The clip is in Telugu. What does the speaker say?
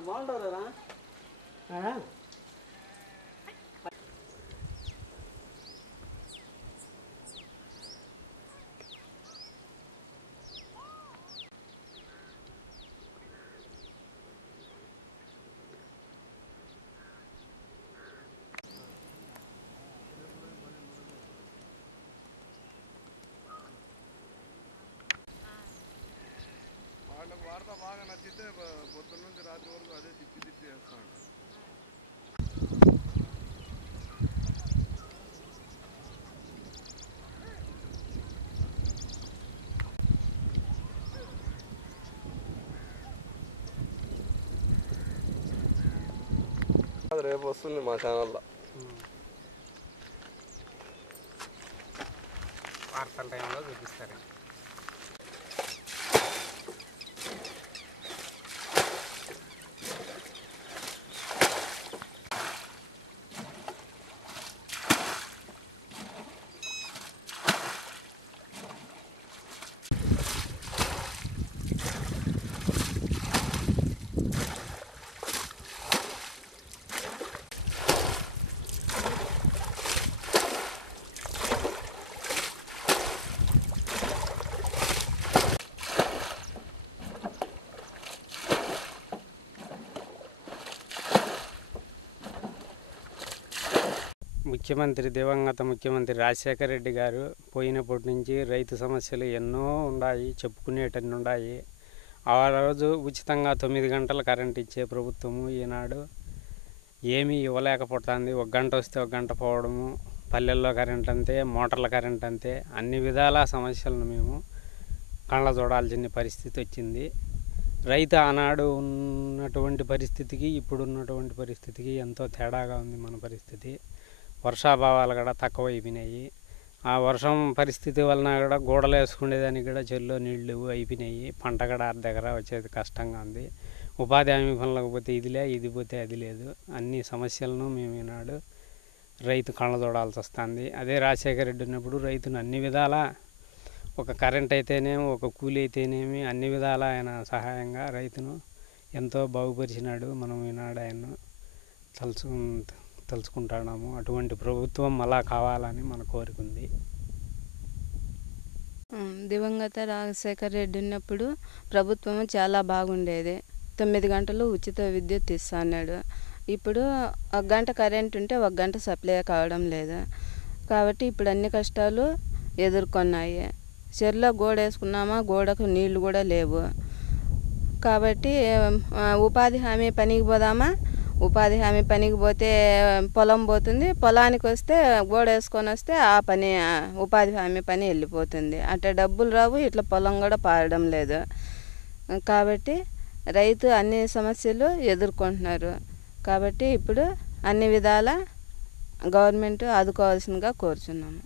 బాగుంటుందా బాగా నచ్చితే పొద్దున్న నుంచి రాత్రి వరకు అదే తిప్పి తిప్పి వేస్తూ ఉంటారు అది రేపు వస్తుంది మా ఛానల్లో. వార్తల టైంలో చూపిస్తారు ముఖ్యమంత్రి దివంగత ముఖ్యమంత్రి రాజశేఖర రెడ్డి గారు పోయినప్పటి నుంచి రైతు సమస్యలు ఎన్నో ఉన్నాయి చెప్పుకునేటన్ని ఉన్నాయి ఆ రోజు ఉచితంగా తొమ్మిది గంటల కరెంట్ ఇచ్చే ప్రభుత్వము ఈనాడు ఏమీ ఇవ్వలేకపోతుంది. ఒక గంట వస్తే ఒక గంట పోవడము పల్లెల్లో కరెంట్ అంతే మోటార్ల కరెంట్ అంతే అన్ని విధాల సమస్యలను మేము కళ్ళ చూడాల్సిన పరిస్థితి వచ్చింది. రైతు ఆనాడు ఉన్నటువంటి పరిస్థితికి ఇప్పుడు ఉన్నటువంటి పరిస్థితికి ఎంతో తేడాగా ఉంది మన పరిస్థితి. వర్షాభావాలు కూడా తక్కువ అయిపోయినాయి. ఆ వర్షం పరిస్థితి వలన కూడా గోడలు వేసుకునేదానికి కూడా చెల్లో నీళ్ళు అయిపోయినాయి. పంట కూడా దగ్గర వచ్చేది కష్టంగా ఉంది. ఉపాధి హామీ పనులకు పోతే ఇదిలే ఇది పోతే అది లేదు. అన్ని సమస్యలను మేము ఈనాడు రైతు కళ్ళ చూడాల్సి వస్తుంది. అదే రాజశేఖర రెడ్డి ఉన్నప్పుడు రైతును అన్ని విధాలా ఒక కరెంట్ అయితేనేమి ఒక కూలి అయితేనేమి అన్ని విధాల ఆయన సహాయంగా రైతును ఎంతో బాగుపరిచినాడు. మనం ఈనాడు ఆయన తలుచు తలుచుకుంటున్నాము అటువంటి ప్రభుత్వం అలా కావాలని మన కోరిక ఉంది. దివంగత రాజశేఖర్ రెడ్డి ఉన్నప్పుడు ప్రభుత్వం చాలా బాగుండేది. తొమ్మిది గంటలు ఉచిత విద్యుత్ ఇస్తా అన్నాడు ఇప్పుడు ఒక గంట కరెంట్ ఉంటే ఒక గంట సప్లై కావడం లేదు. కాబట్టి ఇప్పుడు అన్ని కష్టాలు ఎదుర్కొన్నాయి. చెరులో గోడ వేసుకున్నామా? గోడకు నీళ్ళు కూడా లేవు. కాబట్టి ఉపాధి హామీ పనికి పోదామా? ఉపాధి హామీ పనికి పోతే పొలం పోతుంది. పొలానికి వస్తే గోడ వేసుకొని వస్తే ఆ పని ఉపాధి హామీ పని వెళ్ళిపోతుంది. అట్లా డబ్బులు రావు. ఇట్లా పొలం కూడా పారడం లేదు. కాబట్టి రైతు అన్ని సమస్యలు ఎదుర్కొంటున్నారు. కాబట్టి ఇప్పుడు అన్ని విధాల గవర్నమెంట్ ఆదుకోవాల్సిందిగా కోరుచున్నాము.